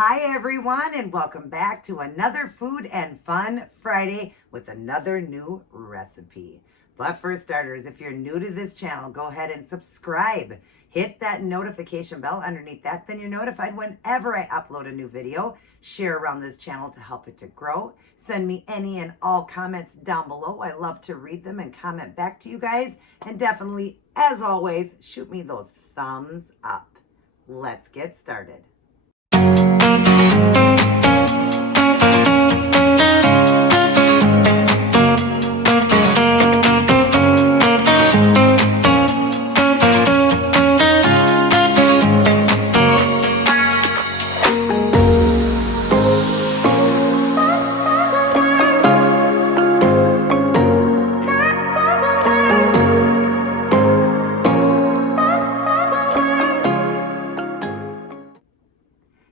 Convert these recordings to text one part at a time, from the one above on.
Hi everyone, and welcome back to another Food and Fun Friday with another new recipe. But for starters, if you're new to this channel, go ahead and subscribe. Hit that notification bell underneath that, then you're notified whenever I upload a new video. Share around this channel to help it to grow. Send me any and all comments down below. I love to read them and comment back to you guys. And definitely, as always, shoot me those thumbs up. Let's get started.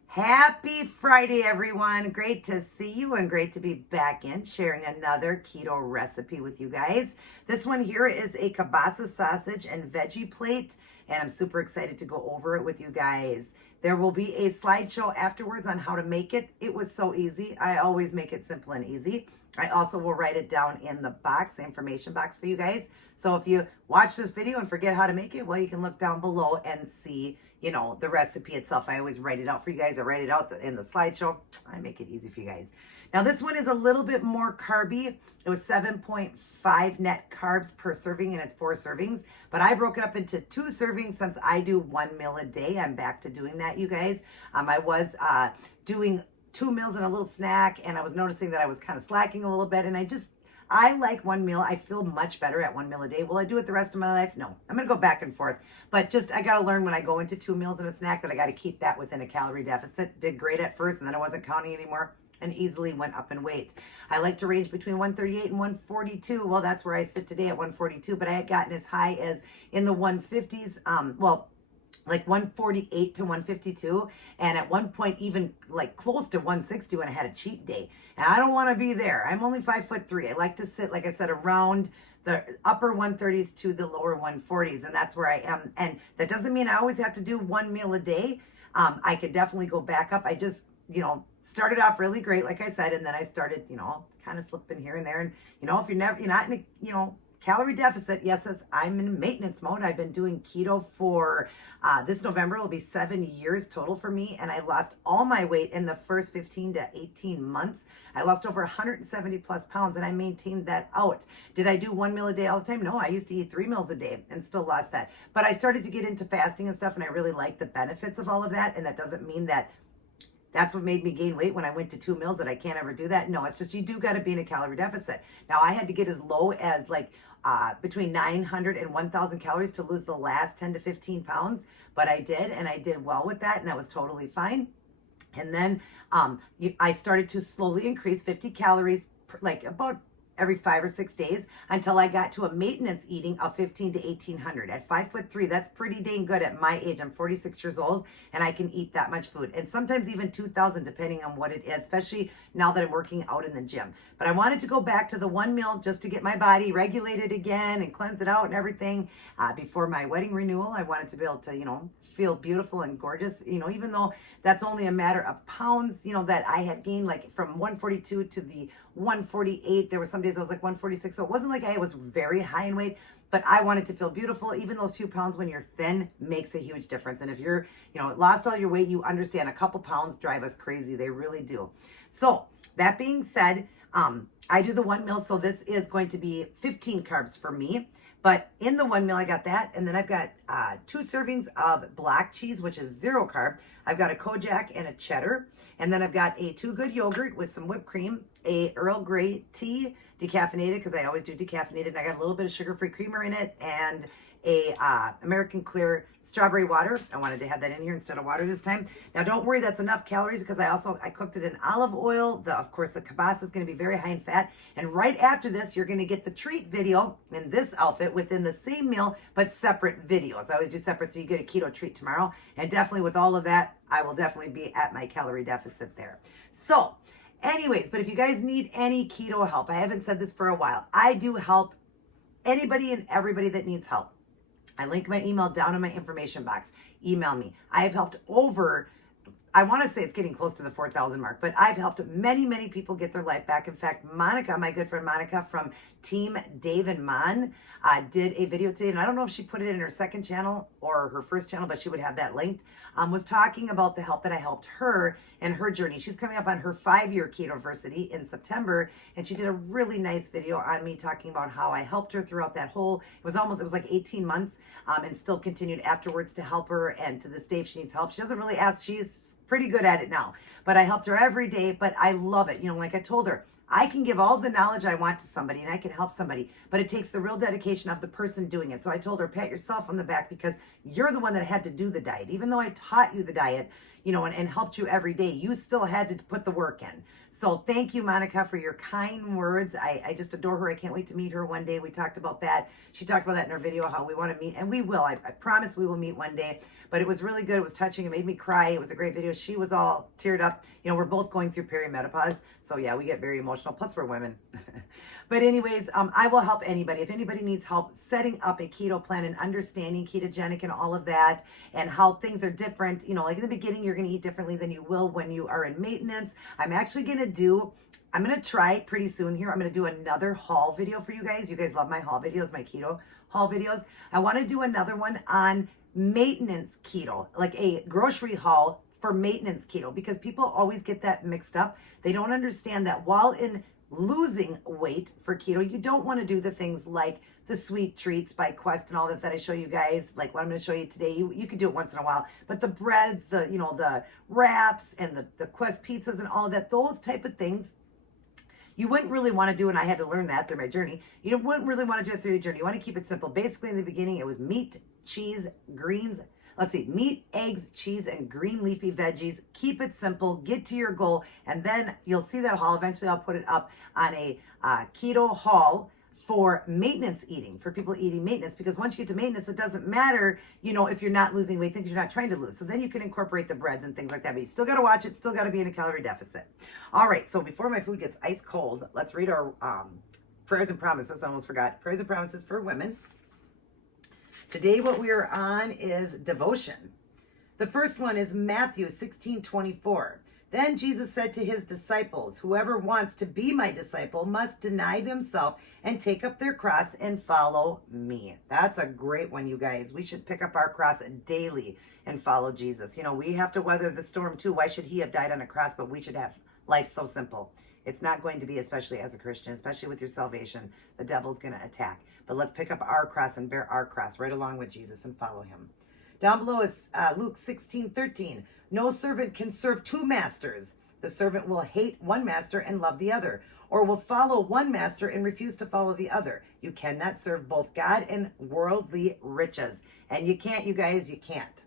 Happy Friday, everyone. Great to see you and great to be back in sharing another keto recipe with you guys. This one here is a Kabasa sausage and veggie plate, and I'm super excited to go over it with you guys. There will be a slideshow afterwards on how to make it. It was so easy. I always make it simple and easy. I also will write it down in the box, the information box for you guys. So if you watch this video and forget how to make it, well, you can look down below and see, you know, the recipe itself. I always write it out for you guys. I write it out in the slideshow. I make it easy for you guys. Now this one is a little bit more carby. It was 7.5 net carbs per serving, and it's 4 servings. But I broke it up into 2 servings since I do 1 meal a day. I'm back to doing that, you guys. I was doing 2 meals and a little snack, and I was noticing that I was kind of slacking a little bit, and I like 1 meal. I feel much better at 1 meal a day. Will I do it the rest of my life? No. I'm going to go back and forth. But I got to learn when I go into 2 meals and a snack that I got to keep that within a calorie deficit. Did great at first, and then I wasn't counting anymore and easily went up in weight. I like to range between 138 and 142. Well, that's where I sit today at 142, but I had gotten as high as in the 150s. Like 148 to 152, and at one point even like close to 160 when I had a cheat day. And I don't want to be there. I'm only 5'3". I like to sit, like I said, around the upper 130s to the lower 140s, and that's where I am. And that doesn't mean I always have to do 1 meal a day. I could definitely go back up. I just, started off really great, like I said, and then I started, kind of slipping here and there. And if you're not in a, calorie deficit, yes, I'm in maintenance mode. I've been doing keto for this November will be 7 years total for me, and I lost all my weight in the first 15 to 18 months. I lost over 170 plus pounds, and I maintained that out. Did I do 1 meal a day all the time? No, I used to eat 3 meals a day and still lost that. But I started to get into fasting and stuff, and I really like the benefits of all of that, and that doesn't mean that that's what made me gain weight when I went to 2 meals, that I can't ever do that. No, it's just you do got to be in a calorie deficit. Now, I had to get as low as between 900 and 1,000 calories to lose the last 10 to 15 pounds. But I did, and I did well with that, and that was totally fine. And then I started to slowly increase 50 calories, like about every 5 or 6 days, until I got to a maintenance eating of 15 to 1,800. At 5'3", that's pretty dang good at my age. I'm 46 years old, and I can eat that much food. And sometimes even 2,000, depending on what it is, especially now that I'm working out in the gym. But I wanted to go back to the 1 meal just to get my body regulated again and cleanse it out and everything. Before my wedding renewal, I wanted to be able to, feel beautiful and gorgeous, even though that's only a matter of pounds, that I had gained, like from 142 to the 148. There were some days I was like 146. So it wasn't like I was very high in weight, but I wanted to feel beautiful. Even those few pounds when you're thin makes a huge difference. And if you're, lost all your weight, you understand a couple pounds drive us crazy. They really do. So that being said, I do the 1 meal. So this is going to be 15 carbs for me. But in the 1 meal, I got that. And then I've got 2 servings of black cheese, which is 0 carb. I've got a Kojak and a cheddar. And then I've got a 2 Good yogurt with some whipped cream, a Earl Grey tea, decaffeinated, because I always do decaffeinated. And I got a little bit of sugar-free creamer in it, and a American Clear strawberry water. I wanted to have that in here instead of water this time. Now, don't worry, that's enough calories, because I cooked it in olive oil. Of course, the Kabasa is going to be very high in fat. And right after this, you're going to get the treat video in this outfit within the same meal, but separate videos. I always do separate, so you get a keto treat tomorrow. And definitely with all of that, I will definitely be at my calorie deficit there. So, anyways, but if you guys need any keto help, I haven't said this for a while. I do help anybody and everybody that needs help. I link my email down in my information box. Email me. I have helped over I want to say it's getting close to the 4,000 mark, but I've helped many people get their life back. In fact, Monica, my good friend Monica from Team Dave and Mon, did a video today, and I don't know if she put it in her second channel or her first channel, but she would have that linked, was talking about the help that I helped her in her journey. She's coming up on her 5-year Ketoversity in September, and she did a really nice video on me talking about how I helped her throughout that whole, it was like 18 months, and still continued afterwards to help her, and to this day, if she needs help, she doesn't really ask, she's pretty good at it now, but I helped her every day, but I love it. You know, like I told her, I can give all the knowledge I want to somebody and I can help somebody, but it takes the real dedication of the person doing it. So I told her, pat yourself on the back because you're the one that had to do the diet. Even though I taught you the diet, you know, and helped you every day, you still had to put the work in. So thank you, Monica, for your kind words. I just adore her. I can't wait to meet her one day. We talked about that. She talked about that in her video, how we want to meet, and we will. I promise we will meet one day. But it was really good. It was touching. It made me cry. It was a great video. She was all teared up. You know, we're both going through perimenopause. So yeah, we get very emotional. Plus we're women. But anyways, I will help anybody. If anybody needs help setting up a keto plan and understanding ketogenic and all of that and how things are different, you know, like in the beginning, you're going to eat differently than you will when you are in maintenance. I'm going to try pretty soon here. I'm going to do another haul video for you guys. You guys love my haul videos, my keto haul videos. I want to do another one on maintenance keto, like a grocery haul for maintenance keto, because people always get that mixed up. They don't understand that while in losing weight for keto, you don't want to do the things like the sweet treats by Quest and all that I show you guys, like what I'm going to show you today. You could do it once in a while, but the breads, the wraps and the Quest pizzas and all of that, those type of things, you wouldn't really want to do, and I had to learn that through my journey. You wouldn't really want to do it through your journey. You want to keep it simple. Basically, in the beginning, it was meat, cheese, greens. Let's see, meat, eggs, cheese, and green leafy veggies. Keep it simple. Get to your goal, and then you'll see that haul. Eventually, I'll put it up on a keto haul for maintenance eating, for people eating maintenance, because once you get to maintenance, it doesn't matter, you know, if you're not losing weight, because you're not trying to lose. So then you can incorporate the breads and things like that, but you still got to watch it, still got to be in a calorie deficit. All right, so before my food gets ice cold, let's read our prayers and promises. I almost forgot. Prayers and promises for women. Today, what we are on is devotion. The first one is Matthew 16:24. Then Jesus said to his disciples, whoever wants to be my disciple must deny themselves and take up their cross and follow me. That's a great one, you guys. We should pick up our cross daily and follow Jesus. You know, we have to weather the storm too. Why should he have died on a cross? But we should have life so simple. It's not going to be, especially as a Christian, especially with your salvation, the devil's going to attack. But let's pick up our cross and bear our cross right along with Jesus and follow him. Down below is Luke 16:13. No servant can serve two masters. The servant will hate one master and love the other, or will follow one master and refuse to follow the other. You cannot serve both God and worldly riches. And you can't, you guys, you can't.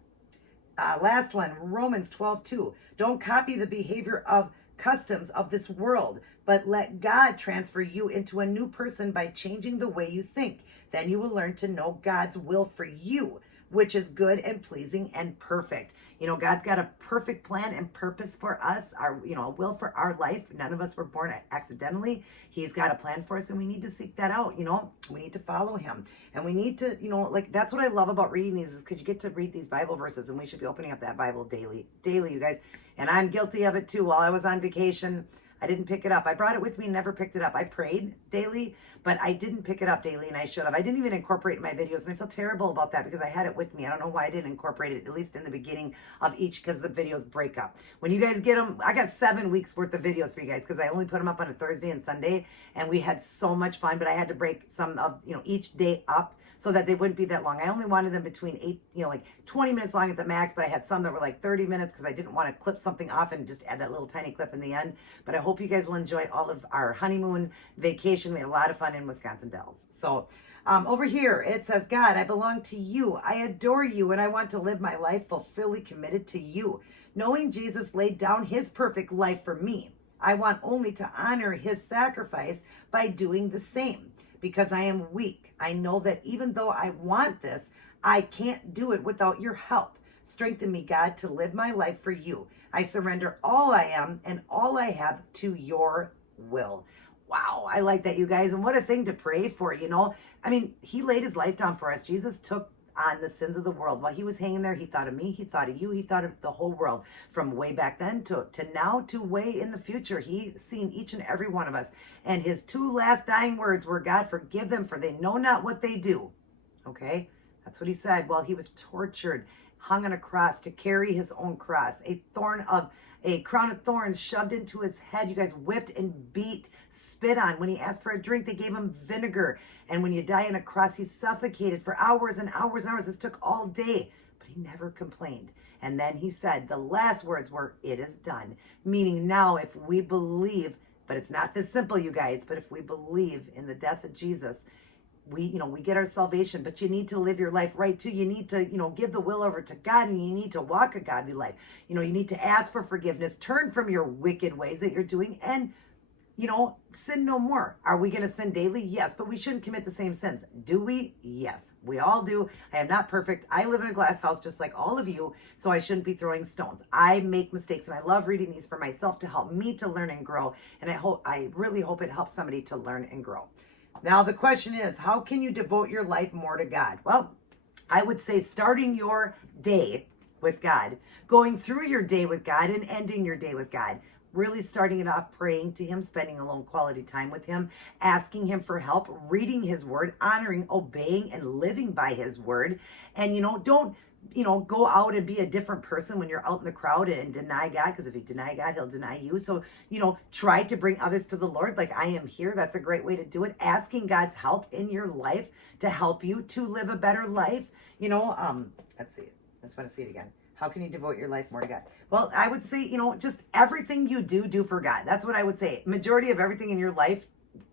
Last one, Romans 12:2. Don't copy the behavior of customs of this world, but let God transfer you into a new person by changing the way you think. Then you will learn to know God's will for you, which is good and pleasing and perfect. You know, God's got a perfect plan and purpose for us, our, you know, a will for our life. None of us were born accidentally. He's got a plan for us, and we need to seek that out. You know, we need to follow him, and we need to, you know, like, that's what I love about reading these, is because you get to read these Bible verses, and we should be opening up that Bible daily, you guys. And I'm guilty of it too. While I was on vacation, I didn't pick it up. I brought it with me and never picked it up. I prayed daily, but I didn't pick it up daily, and I should have. I didn't even incorporate it in my videos, and I feel terrible about that because I had it with me. I don't know why I didn't incorporate it, at least in the beginning of each, because the videos break up. When you guys get them, I got 7 weeks worth of videos for you guys because I only put them up on a Thursday and Sunday, and we had so much fun, but I had to break some of, you know, each day up so that they wouldn't be that long. I only wanted them between 8, you know, like 20 minutes long at the max, but I had some that were like 30 minutes because I didn't want to clip something off and just add that little tiny clip in the end. But I hope you guys will enjoy all of our honeymoon vacation. We had a lot of fun in Wisconsin Dells. So over here, it says, God, I belong to you. I adore you, and I want to live my life fully committed to you. Knowing Jesus laid down his perfect life for me, I want only to honor his sacrifice by doing the same. Because I am weak, I know that even though I want this, I can't do it without your help. Strengthen me, God, to live my life for you. I surrender all I am and all I have to your will. Wow, I like that, you guys. And what a thing to pray for, you know. I mean, he laid his life down for us. Jesus took on the sins of the world. While he was hanging there, he thought of me, he thought of you, he thought of the whole world. From way back then to now to way in the future, he's seen each and every one of us. And his 2 last dying words were, God, forgive them, for they know not what they do. Okay? That's what he said while he was tortured, hung on a cross to carry his own cross. A crown of thorns shoved into his head. You guys, whipped and beat, spit on. When he asked for a drink, they gave him vinegar. And when you die on a cross, he suffocated for hours and hours and hours. This took all day, but he never complained. And then he said, the last words were, it is done. Meaning now, if we believe, but it's not this simple, you guys, but if we believe in the death of Jesus, we get our salvation. But you need to live your life right too. You need to, give the will over to God, and you need to walk a godly life. You need to ask for forgiveness, turn from your wicked ways that you're doing, and, sin no more. Are we going to sin daily? Yes, but we shouldn't commit the same sins. Do we? Yes, we all do. I am not perfect. I live in a glass house just like all of you, so I shouldn't be throwing stones. I make mistakes, and I love reading these for myself to help me to learn and grow. And I really hope it helps somebody to learn and grow. Now, the question is, how can you devote your life more to God? Well, I would say starting your day with God, going through your day with God, and ending your day with God. Really starting it off praying to him, spending alone quality time with him, asking him for help, reading his word, honoring, obeying, and living by his word. And, don't go out and be a different person when you're out in the crowd and deny God, because if you deny God, he'll deny you. So, try to bring others to the Lord like I am here. That's a great way to do it. Asking God's help in your life to help you to live a better life. Let's see. I just want to see it again. How can you devote your life more to God? Well, I would say, just everything you do for God. That's what I would say. Majority of everything in your life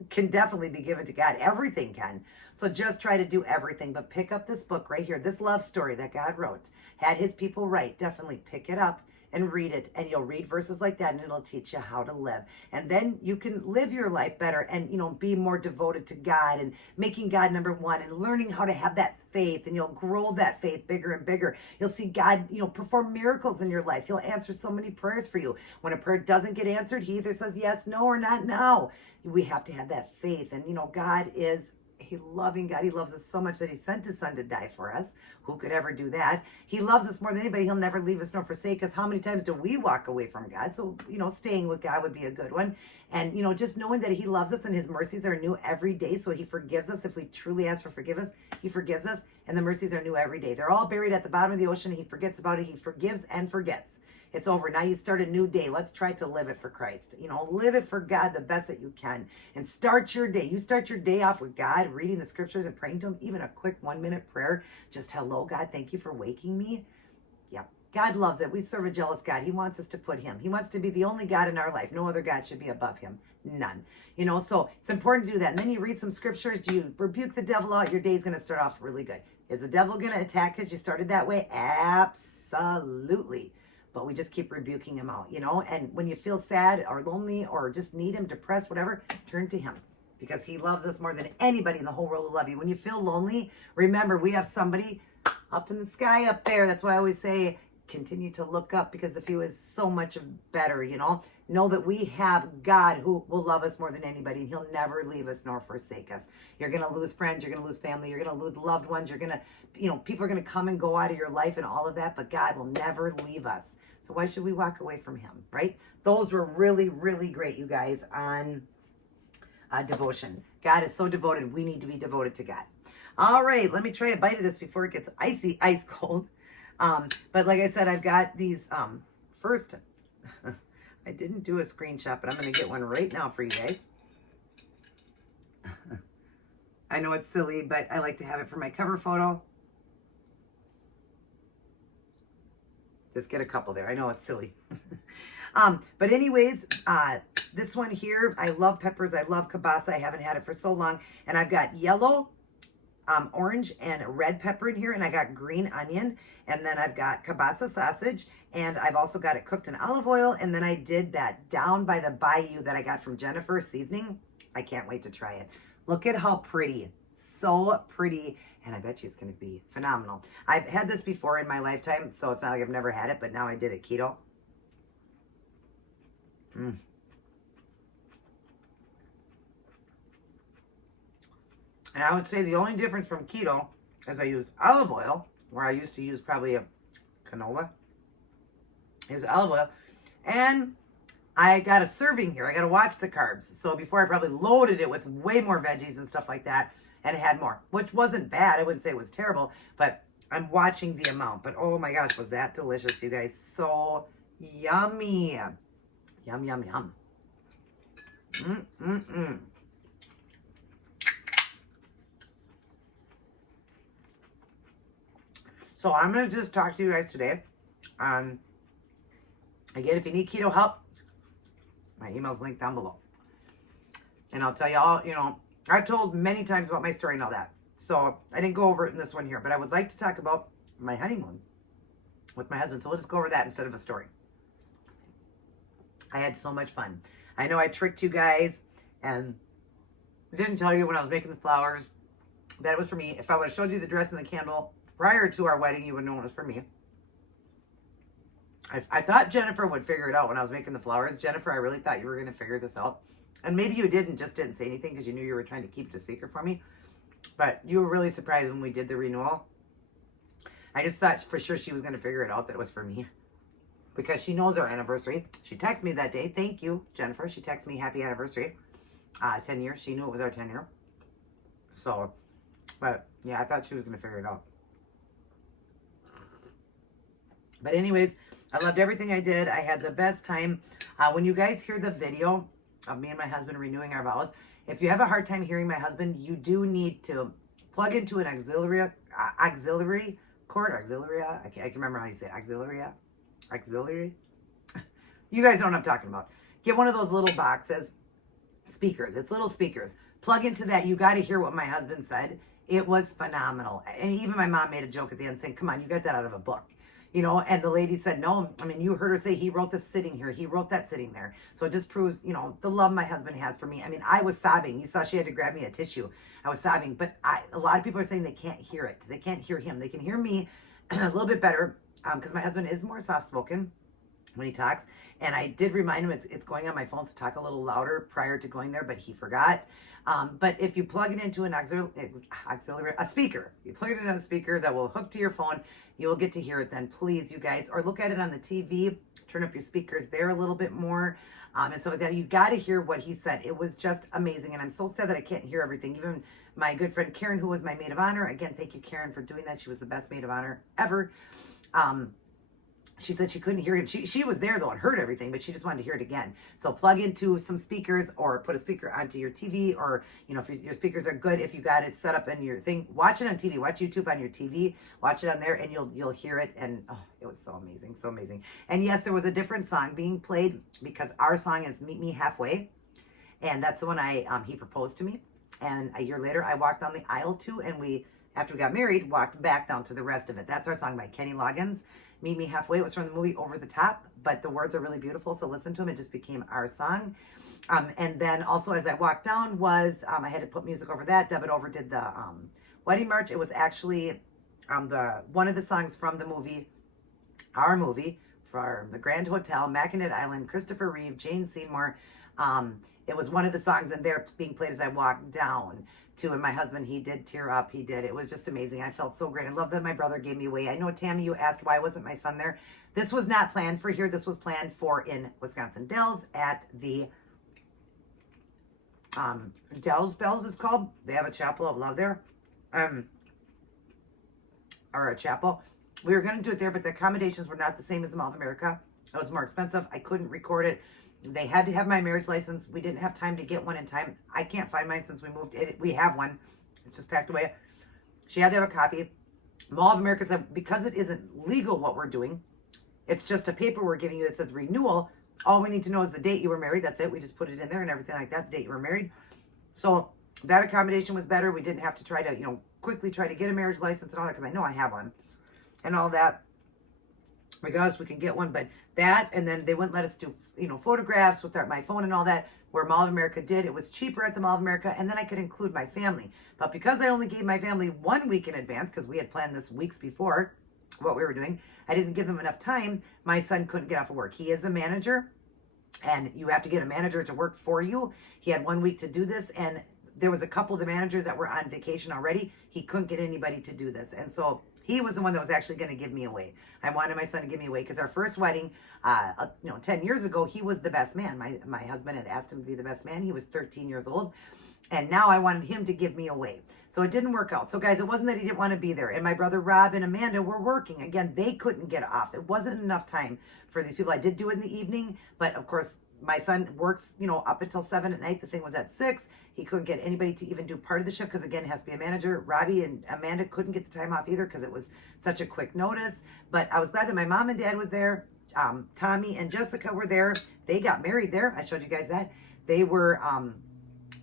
can definitely be given to God. Everything can. So just try to do everything. But pick up this book right here, this love story that God wrote, had his people write. Definitely pick it up and read it. And you'll read verses like that, and it'll teach you how to live. And then you can live your life better and, be more devoted to God and making God number one and learning how to have that faith. And you'll grow that faith bigger and bigger. You'll see God, perform miracles in your life. He'll answer so many prayers for you. When a prayer doesn't get answered, he either says yes, no, or not now. We have to have that faith. And, God is a loving God. He loves us so much that he sent his son to die for us. Who could ever do that? He loves us more than anybody. He'll never leave us nor forsake us. How many times do we walk away from God? So, staying with God would be a good one. And, just knowing that he loves us and his mercies are new every day. So he forgives us. If we truly ask for forgiveness, he forgives us. And the mercies are new every day. They're all buried at the bottom of the ocean. He forgets about it. He forgives and forgets. It's over. Now you start a new day. Let's try to live it for Christ. Live it for God the best that you can. And start your day. You start your day off with God, reading the scriptures and praying to him. Even a quick 1-minute prayer. Just, hello, God, thank you for waking me. Yeah. God loves it. We serve a jealous God. He wants us to put him. He wants to be the only God in our life. No other God should be above him. None. So it's important to do that. And then you read some scriptures. You rebuke the devil out. Your day's going to start off really good. Is the devil going to attack because you started that way? Absolutely. But we just keep rebuking him out, and when you feel sad or lonely or just need him, depressed, whatever, turn to him, because he loves us more than anybody in the whole world will love you. When you feel lonely, remember, we have somebody up in the sky up there. That's why I always say, continue to look up, because if he was so much better, know that we have God who will love us more than anybody, and he'll never leave us nor forsake us. You're going to lose friends. You're going to lose family. You're going to lose loved ones. You're going to, people are going to come and go out of your life and all of that, but God will never leave us. So why should we walk away from him, right? Those were really, really great, you guys, on devotion. God is so devoted. We need to be devoted to God. All right, let me try a bite of this before it gets ice cold. But like I said, I've got these, first, I didn't do a screenshot, but I'm going to get one right now for you guys. I know it's silly, but I like to have it for my cover photo. Just get a couple there. I know it's silly. But anyways, this one here, I love peppers. I love Kabasa. I haven't had it for so long. And I've got yellow, orange, and red pepper in here. And I got green onion. And then I've got Kabasa sausage. And I've also got it cooked in olive oil. And then I did that down by the Bayou that I got from Jennifer seasoning. I can't wait to try it. Look at how pretty. So pretty. And I bet you it's going to be phenomenal. I've had this before in my lifetime, so it's not like I've never had it, but now I did it keto. And I would say the only difference from keto is I used olive oil, where I used to use probably a canola. I used olive oil. And I got a serving here. I got to watch the carbs. So before I probably loaded it with way more veggies and stuff like that, and it had more, which wasn't bad. I wouldn't say it was terrible, but I'm watching the amount. But oh my gosh, was that delicious, you guys. So yummy. Yum, yum, yum. So I'm going to just talk to you guys today. Again, if you need keto help, my email's linked down below. And I'll tell you all, I've told many times about my story and all that. So I didn't go over it in this one here, but I would like to talk about my honeymoon with my husband. So we'll just go over that instead of a story. I had so much fun. I know I tricked you guys and I didn't tell you when I was making the flowers that it was for me. If I would have showed you the dress and the candle prior to our wedding, you would know it was for me. I thought Jennifer would figure it out when I was making the flowers. Jennifer, I really thought you were going to figure this out. And maybe you didn't, just didn't say anything because you knew you were trying to keep it a secret from me. But you were really surprised when we did the renewal. I just thought for sure she was going to figure it out that it was for me. Because she knows our anniversary. She texted me that day. Thank you, Jennifer. She texted me happy anniversary. 10 years. She knew it was our 10 year. So, but yeah, I thought she was going to figure it out. But anyways, I loved everything I did. I had the best time. When you guys hear the video of me and my husband renewing our vows, if you have a hard time hearing my husband, you do need to plug into an auxiliary cord. I can remember how you say it. Auxiliary. You guys know what I'm talking about. Get one of those little boxes, speakers. It's little speakers. Plug into that. You got to hear what my husband said. It was phenomenal. And even my mom made a joke at the end saying, come on, you got that out of a book. And the lady said, no, I mean, you heard her say he wrote this sitting here. He wrote that sitting there. So it just proves, the love my husband has for me. I mean, I was sobbing. You saw she had to grab me a tissue. I was sobbing, but a lot of people are saying they can't hear it. They can't hear him. They can hear me a little bit better because my husband is more soft-spoken when he talks. And I did remind him it's going on my phone to talk a little louder prior to going there, but he forgot. But if you plug it into an a speaker, you plug it into a speaker that will hook to your phone, you will get to hear it then, please, you guys. Or look at it on the TV, turn up your speakers there a little bit more. And so that you got to hear what he said. It was just amazing. And I'm so sad that I can't hear everything. Even my good friend Karen, who was my maid of honor. Again, thank you, Karen, for doing that. She was the best maid of honor ever. She said she couldn't hear him. She was there though and heard everything, but she just wanted to hear it again. So plug into some speakers or put a speaker onto your TV, or if your speakers are good, if you got it set up in your thing, watch it on TV. Watch YouTube on your TV. Watch it on there, and you'll hear it. And oh, it was so amazing, so amazing. And yes, there was a different song being played because our song is "Meet Me Halfway," and that's the one he proposed to me. And a year later, I walked down the aisle to, and after we got married, walked back down to the rest of it. That's our song by Kenny Loggins. Meet Me Halfway. It was from the movie Over the Top, but the words are really beautiful, so listen to them. It just became our song. And then also as I walked down I had to put music over that. Deb Over did the wedding march. It was actually one of the songs from the movie, our movie, for the Grand Hotel, Mackinac Island, Christopher Reeve, Jane Seymour. It was one of the songs, and they're being played as I walked down too. And my husband, he did tear up. He did. It was just amazing. I felt so great. I love that my brother gave me away. I know, Tammy, you asked why wasn't my son there. This was not planned for here. This was planned for in Wisconsin Dells at the Dells Bells is called. They have a chapel of love there. Or a chapel. We were going to do it there, but the accommodations were not the same as the Mall of America. It was more expensive. I couldn't record it. They had to have my marriage license. We didn't have time to get one in time. I can't find mine since we moved. We have one. It's just packed away. She had to have a copy. Mall of America said, because it isn't legal what we're doing, it's just a paper we're giving you that says renewal. All we need to know is the date you were married. That's it. We just put it in there and everything like that, the date you were married. So that accommodation was better. We didn't have to try to, quickly try to get a marriage license and all that, because I know I have one and all that. Regardless, we can get one, but that, and then they wouldn't let us do, photographs with my phone and all that, where Mall of America did. It was cheaper at the Mall of America, and then I could include my family. But because I only gave my family 1 week in advance, because we had planned this weeks before what we were doing, I didn't give them enough time. My son couldn't get off of work. He is a manager, and you have to get a manager to work for you. He had 1 week to do this, and there was a couple of the managers that were on vacation already. He couldn't get anybody to do this. And so he was the one that was actually going to give me away. I wanted my son to give me away because our first wedding, 10 years ago, he was the best man. My husband had asked him to be the best man. He was 13 years old. And now I wanted him to give me away. So it didn't work out. So guys, it wasn't that he didn't want to be there. And my brother Rob and Amanda were working. Again, they couldn't get off. It wasn't enough time for these people. I did do it in the evening, but of course, my son works, up until 7 at night. The thing was at 6. He couldn't get anybody to even do part of the shift because, again, it has to be a manager. Robbie and Amanda couldn't get the time off either because it was such a quick notice. But I was glad that my mom and dad was there. Tommy and Jessica were there. They got married there. I showed you guys that. They were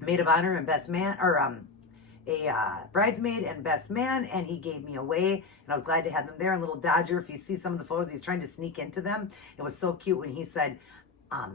maid of honor and best man, or a bridesmaid and best man, and he gave me away. And I was glad to have them there. And little Dodger, if you see some of the photos, he's trying to sneak into them. It was so cute when he said,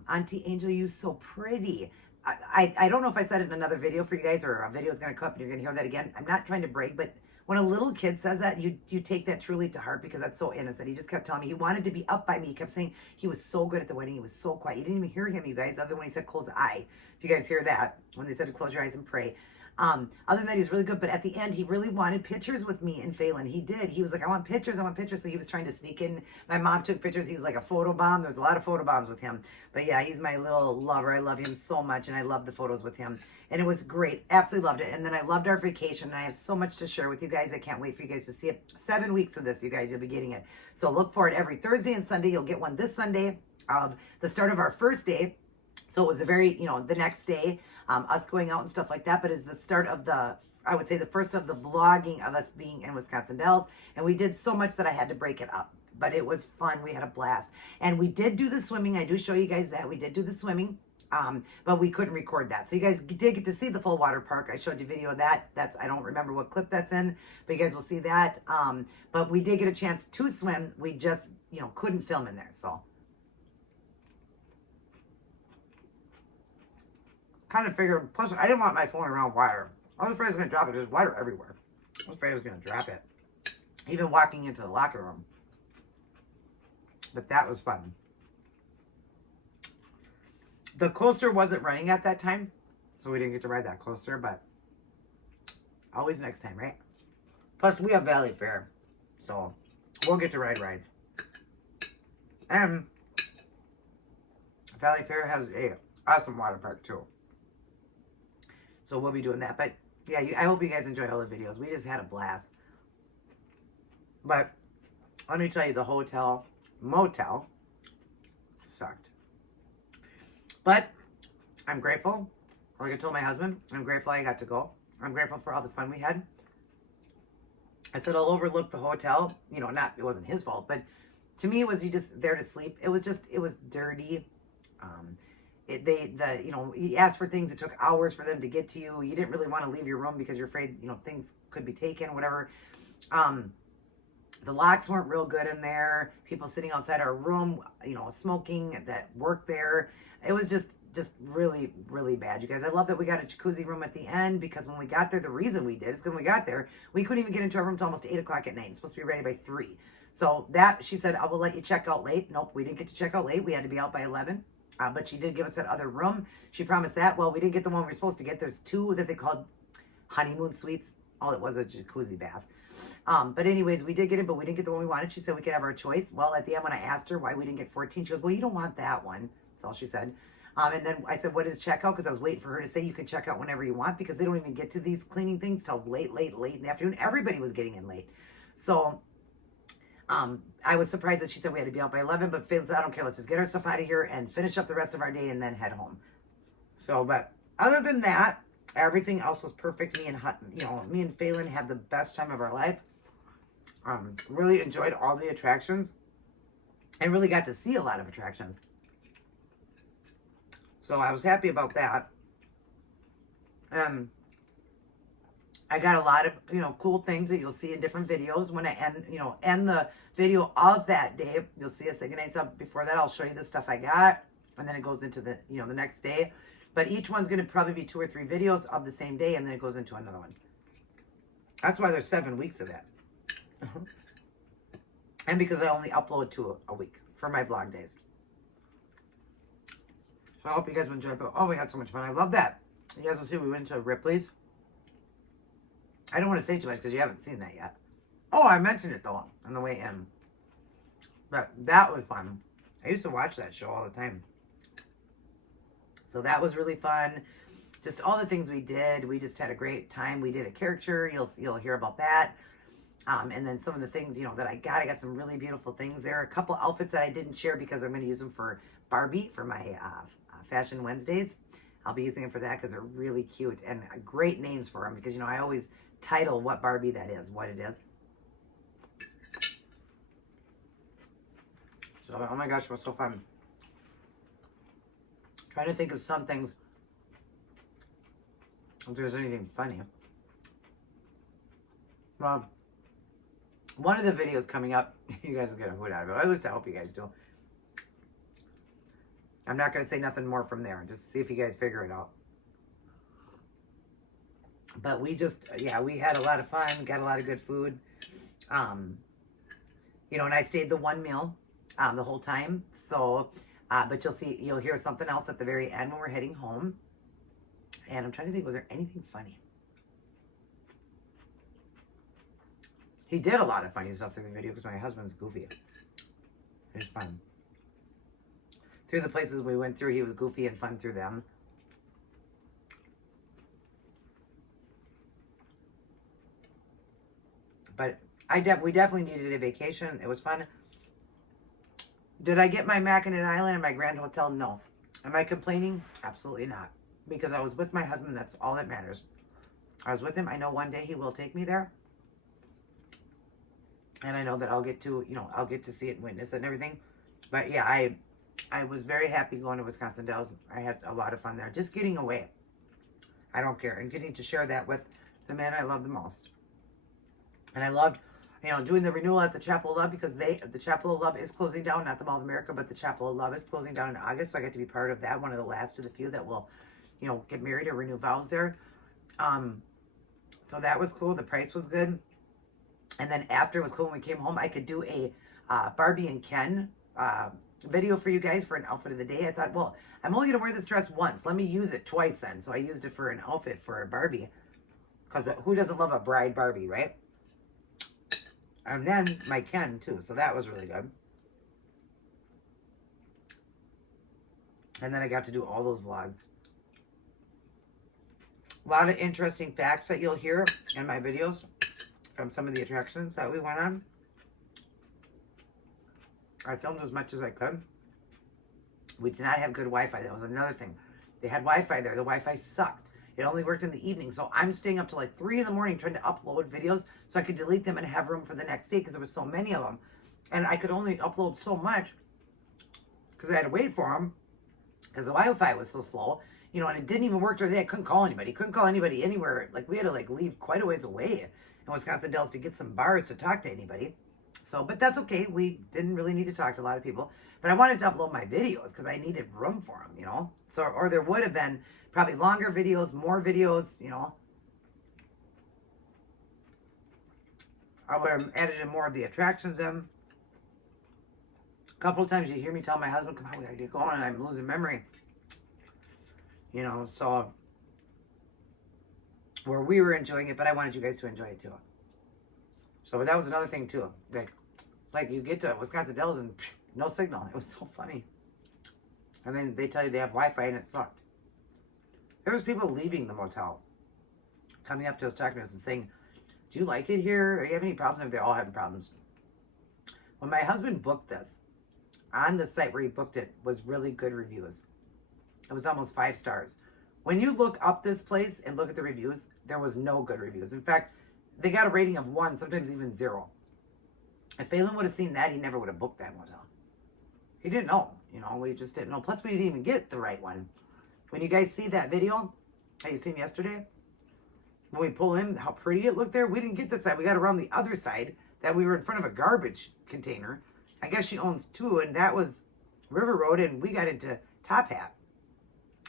Auntie Angel, you so pretty. I don't know if I said it in another video for you guys, or a video is going to come up and you're going to hear that again. I'm not trying to brag, but when a little kid says that, you take that truly to heart because that's so innocent. He just kept telling me he wanted to be up by me. He kept saying he was so good at the wedding. He was so quiet. You didn't even hear him, you guys, other than when he said close the eye. If you guys hear that, when they said to close your eyes and pray. Other than that, he's really good. But at the end, he really wanted pictures with me and Phelan. He did. He was like, I want pictures. So he was trying to sneak in. My mom took pictures. He's like a photo bomb. There's a lot of photo bombs with him. But yeah, he's my little lover. I love him so much. And I love the photos with him. And it was great. Absolutely loved it. And then I loved our vacation. And I have so much to share with you guys. I can't wait for you guys to see it. 7 weeks of this, you guys. You'll be getting it. So look for it every Thursday and Sunday. You'll get one this Sunday of the start of our first day. So it was the very, the next day, us going out and stuff like that. But it's the start of I would say the first of the vlogging of us being in Wisconsin Dells. And we did so much that I had to break it up. But it was fun. We had a blast. And we did do the swimming. I do show you guys that. We did do the swimming. But we couldn't record that. So you guys did get to see the full water park. I showed you a video of that. I don't remember what clip that's in. But you guys will see that. But we did get a chance to swim. We just, couldn't film in there. So. Kind of figured, plus I didn't want my phone around water. I was afraid I was going to drop it. There's water everywhere. I was afraid I was going to drop it. Even walking into the locker room. But that was fun. The coaster wasn't running at that time, so we didn't get to ride that coaster, but always next time, right? Plus, we have Valley Fair, so we'll get to ride rides. And Valley Fair has a awesome water park, too. So we'll be doing that. But yeah, I hope you guys enjoy all the videos. We just had a blast. But let me tell you, the motel sucked. But I'm grateful. Like I told my husband, I'm grateful I got to go. I'm grateful for all the fun we had. I said I'll overlook the hotel. It wasn't his fault, but to me, it was you just there to sleep. It was dirty. You asked for things. It took hours for them to get to you. You didn't really want to leave your room because you're afraid, things could be taken, whatever. The locks weren't real good in there. People sitting outside our room, smoking that worked there. It was just really, really bad. You guys, I love that we got a jacuzzi room at the end because when we got there, the reason we did is because when we got there, we couldn't even get into our room until almost 8 o'clock at night. It's supposed to be ready by 3. So she said, I will let you check out late. Nope, we didn't get to check out late. We had to be out by 11. But she did give us that other room. She promised that. Well, we didn't get the one we were supposed to get. There's 2 that they called honeymoon suites. All it was a jacuzzi bath. But anyways, we did get it, but we didn't get the one we wanted. She said we could have our choice. Well, at the end, when I asked her why we didn't get 14, she goes, well, you don't want that one. That's all she said. And then I said, what is checkout? Because I was waiting for her to say you can check out whenever you want because they don't even get to these cleaning things till late in the afternoon. Everybody was getting in late. So I was surprised that she said we had to be out by 11, but Phil said, I don't care. Let's just get our stuff out of here and finish up the rest of our day and then head home. So, but other than that, everything else was perfect. Me and Phelan had the best time of our life. Really enjoyed all the attractions and really got to see a lot of attractions. So I was happy about that. I got a lot of, cool things that you'll see in different videos. When I end the video of that day, you'll see a second night. So before that, I'll show you the stuff I got. And then it goes into the, the next day. But each one's going to probably be 2 or 3 videos of the same day. And then it goes into another one. That's why there's 7 weeks of that. And because I only upload 2 a week for my vlog days. So I hope you guys enjoyed it. Oh, we had so much fun. I love that. You guys will see we went to Ripley's. I don't want to say too much because you haven't seen that yet. Oh, I mentioned it though on the way in. But that was fun. I used to watch that show all the time. So that was really fun. Just all the things we did. We just had a great time. We did a caricature. You'll hear about that. And then some of the things, you know, that I got some really beautiful things there. A couple outfits that I didn't share because I'm going to use them for Barbie for my Fashion Wednesdays. I'll be using them for that because they're really cute and great names for them because, you know, I always title what Barbie that is, what it is. So, oh my gosh, it was so fun. Trying to think of some things. If there's anything funny. Well, one of the videos coming up, you guys will get a hoot out of it. At least I hope you guys do. I'm not going to say nothing more from there. Just see if you guys figure it out. But we just, yeah, we had a lot of fun. Got a lot of good food. You know, and I stayed the one meal the whole time. So, but you'll hear something else at the very end when we're heading home. And I'm trying to think, was there anything funny? He did a lot of funny stuff through the video because my husband's goofy. It was fun. Through the places we went through, he was goofy and fun through them. But we definitely needed a vacation. It was fun. Did I get my Mackinac Island and my Grand Hotel? No. Am I complaining? Absolutely not. Because I was with my husband. That's all that matters. I was with him. I know one day he will take me there. And I know that I'll get to, you know, I'll get to see it and witness it and everything. But yeah, I was very happy going to Wisconsin Dells. I had a lot of fun there. Just getting away. I don't care. And getting to share that with the man I love the most. And I loved, you know, doing the renewal at the Chapel of Love because the Chapel of Love is closing down. Not the Mall of America, but the Chapel of Love is closing down in August. So I got to be part of that. One of the last of the few that will, you know, get married or renew vows there. So that was cool. The price was good. And then after it was cool when we came home, I could do a Barbie and Ken video for you guys for an outfit of the day. I thought, well, I'm only going to wear this dress once. Let me use it twice then. So I used it for an outfit for a Barbie. Because who doesn't love a bride Barbie, right? And then my Ken too. So that was really good. And then I got to do all those vlogs. A lot of interesting facts that you'll hear in my videos from some of the attractions that we went on. I filmed as much as I could. We did not have good Wi-Fi. That was another thing. They had Wi-Fi there. The Wi-Fi sucked. It only worked in the evening. So I'm staying up till like 3 in the morning trying to upload videos so I could delete them and have room for the next day because there was so many of them. And I could only upload so much because I had to wait for them because the Wi-Fi was so slow. You know, and it didn't even work during the day. I couldn't call anybody. Couldn't call anybody anywhere. Like, we had to, like, leave quite a ways away in Wisconsin Dells to get some bars to talk to anybody. So, but that's okay. We didn't really need to talk to a lot of people. But I wanted to upload my videos because I needed room for them, you know. So, or there would have been probably longer videos, more videos, you know. I would have added in more of the attractions in. A couple of times you hear me tell my husband, come on, we gotta get going, and I'm losing memory. You know, so where we were enjoying it, but I wanted you guys to enjoy it too. So, but that was another thing too. Like, it's like you get to Wisconsin Dells and psh, no signal. It was so funny. And then they tell you they have Wi-Fi and it sucked. There was people leaving the motel, coming up to us, talking to us and saying, do you like it here? Or do you have any problems? And they're all having problems. When my husband booked this, on the site where he booked it was really good reviews. It was almost 5 stars. When you look up this place and look at the reviews, there was no good reviews. In fact, they got a rating of 1, sometimes even 0. If Phelan would have seen that, he never would have booked that motel. He didn't know. You know, we just didn't know. Plus, we didn't even get the right one. When you guys see that video that you seen yesterday, when we pull in, how pretty it looked there, we didn't get this side. We got around the other side that we were in front of a garbage container. I guess she owns 2, and that was River Road, and we got into Top Hat.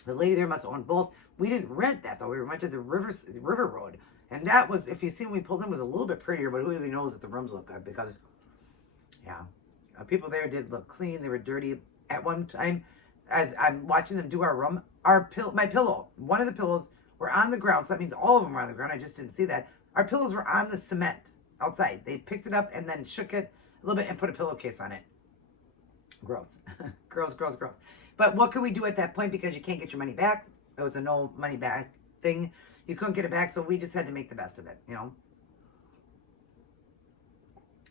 The lady there must have owned both. We didn't rent that, though. We went to the River Road. And that was, if you see when we pulled in, was a little bit prettier, but who even knows that the rooms look good because, yeah. People there did look clean. They were dirty. At one time, as I'm watching them do our room, my pillow, one of the pillows were on the ground. So that means all of them were on the ground. I just didn't see that. Our pillows were on the cement outside. They picked it up and then shook it a little bit and put a pillowcase on it. Gross. Gross, gross, gross. But what could we do at that point? Because you can't get your money back. It was a no money back thing. You couldn't get it back, so we just had to make the best of it, you know.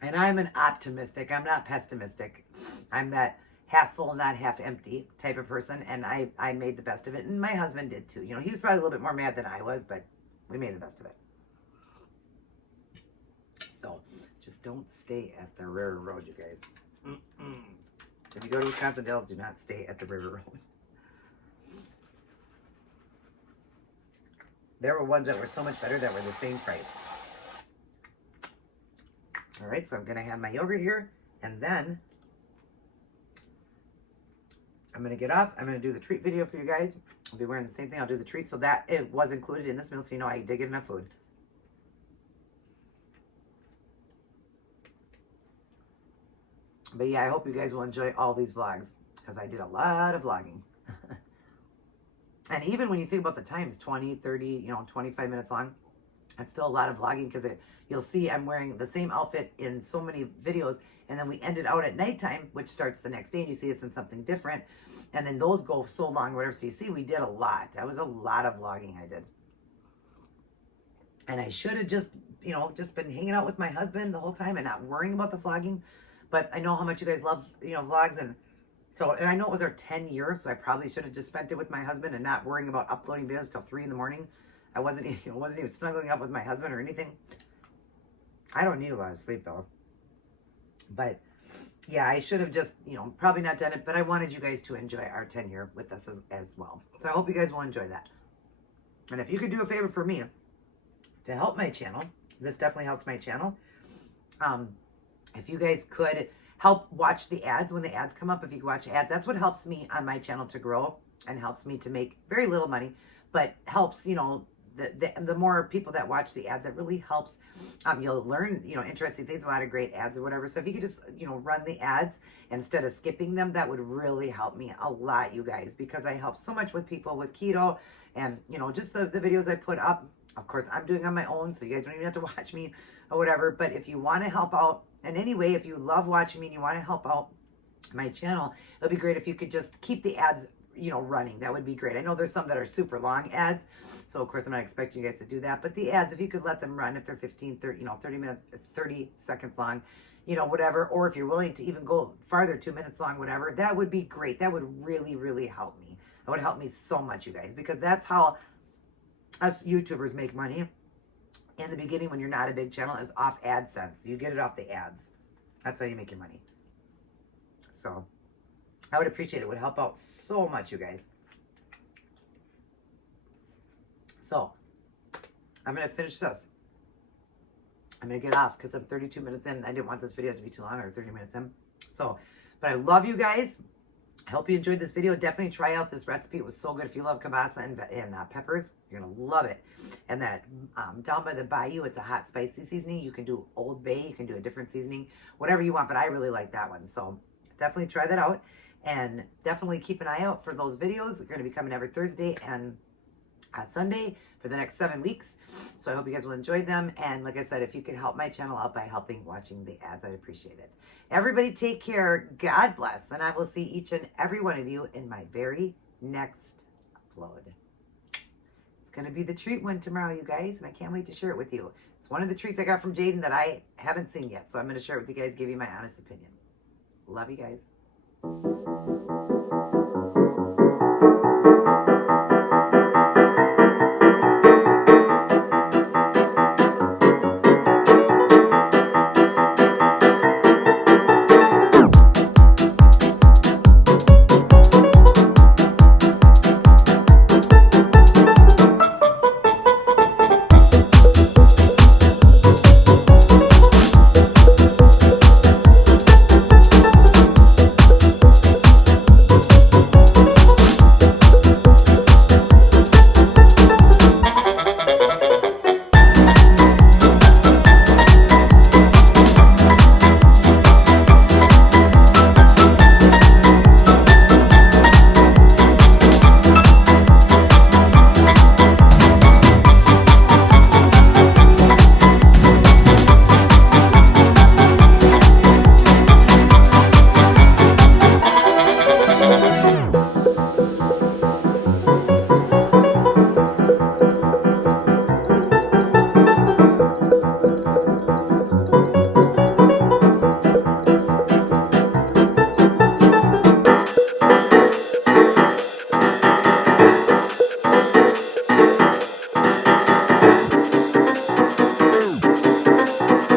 And I'm an optimistic. I'm not pessimistic. I'm that half full, not half empty type of person, and I made the best of it, and my husband did too. You know, he was probably a little bit more mad than I was, but we made the best of it. So, just don't stay at the river road, you guys. If you go to Wisconsin Dells, do not stay at the river road. There were ones that were so much better that were the same price. All right, so I'm going to have my yogurt here, and then I'm going to get off. I'm going to do the treat video for you guys. I'll be wearing the same thing. I'll do the treat, so that it was included in this meal, so you know I did get enough food. But yeah, I hope you guys will enjoy all these vlogs, because I did a lot of vlogging. And even when you think about the times, 20, 30, you know, 25 minutes long, it's still a lot of vlogging, because you'll see I'm wearing the same outfit in so many videos, and then we ended out at nighttime, which starts the next day, and you see us in something different, and then those go so long, whatever. So you see, we did a lot. That was a lot of vlogging I did. And I should have just, you know, just been hanging out with my husband the whole time and not worrying about the vlogging. But I know how much you guys love, you know, vlogs, and so, and I know it was our 10 year, so I probably should have just spent it with my husband and not worrying about uploading videos till 3 in the morning. I wasn't even snuggling up with my husband or anything. I don't need a lot of sleep though. But yeah, I should have just, you know, probably not done it, but I wanted you guys to enjoy our 10 year with us as well. So I hope you guys will enjoy that. And if you could do a favor for me to help my channel, this definitely helps my channel. If you guys could help watch the ads when the ads come up, if you could watch ads, that's what helps me on my channel to grow and helps me to make very little money, but helps, you know, the more people that watch the ads, it really helps. You'll learn, you know, interesting things, a lot of great ads or whatever. So if you could just, you know, run the ads instead of skipping them, that would really help me a lot, you guys, because I help so much with people with keto and, you know, just the videos I put up. Of course, I'm doing on my own, so you guys don't even have to watch me or whatever. But if you want to help out in any way, if you love watching me and you want to help out my channel, it'll be great if you could just keep the ads, you know, running. That would be great. I know there's some that are super long ads, so of course I'm not expecting you guys to do that, but the ads, if you could let them run, if they're 15, 30, you know, 30 minutes, 30 seconds long, you know, whatever, or if you're willing to even go farther, 2 minutes long, whatever, that would be great. That would really, really help me. That would help me so much, you guys, because that's how us YouTubers make money in the beginning when you're not a big channel, is off AdSense. You get it off the ads. That's how you make your money. So I would appreciate it. It would help out so much, you guys. So I'm going to finish this. I'm going to get off because I'm 32 minutes in. I didn't want this video to be too long, or 30 minutes in. So, but I love you guys. I hope you enjoyed this video. Definitely try out this recipe. It was so good. If you love Kabasa and peppers, you're going to love it. And that down by the Bayou, it's a hot spicy seasoning. You can do Old Bay. You can do a different seasoning, whatever you want. But I really like that one. So definitely try that out. And definitely keep an eye out for those videos. They're going to be coming every Thursday and Sunday for the next 7 weeks. So I hope you guys will enjoy them. And like I said, if you could help my channel out by watching the ads, I'd appreciate it. Everybody take care. God bless. And I will see each and every one of you in my very next upload. It's going to be the treat one tomorrow, you guys. And I can't wait to share it with you. It's one of the treats I got from Jaden that I haven't seen yet. So I'm going to share it with you guys, give you my honest opinion. Love you guys.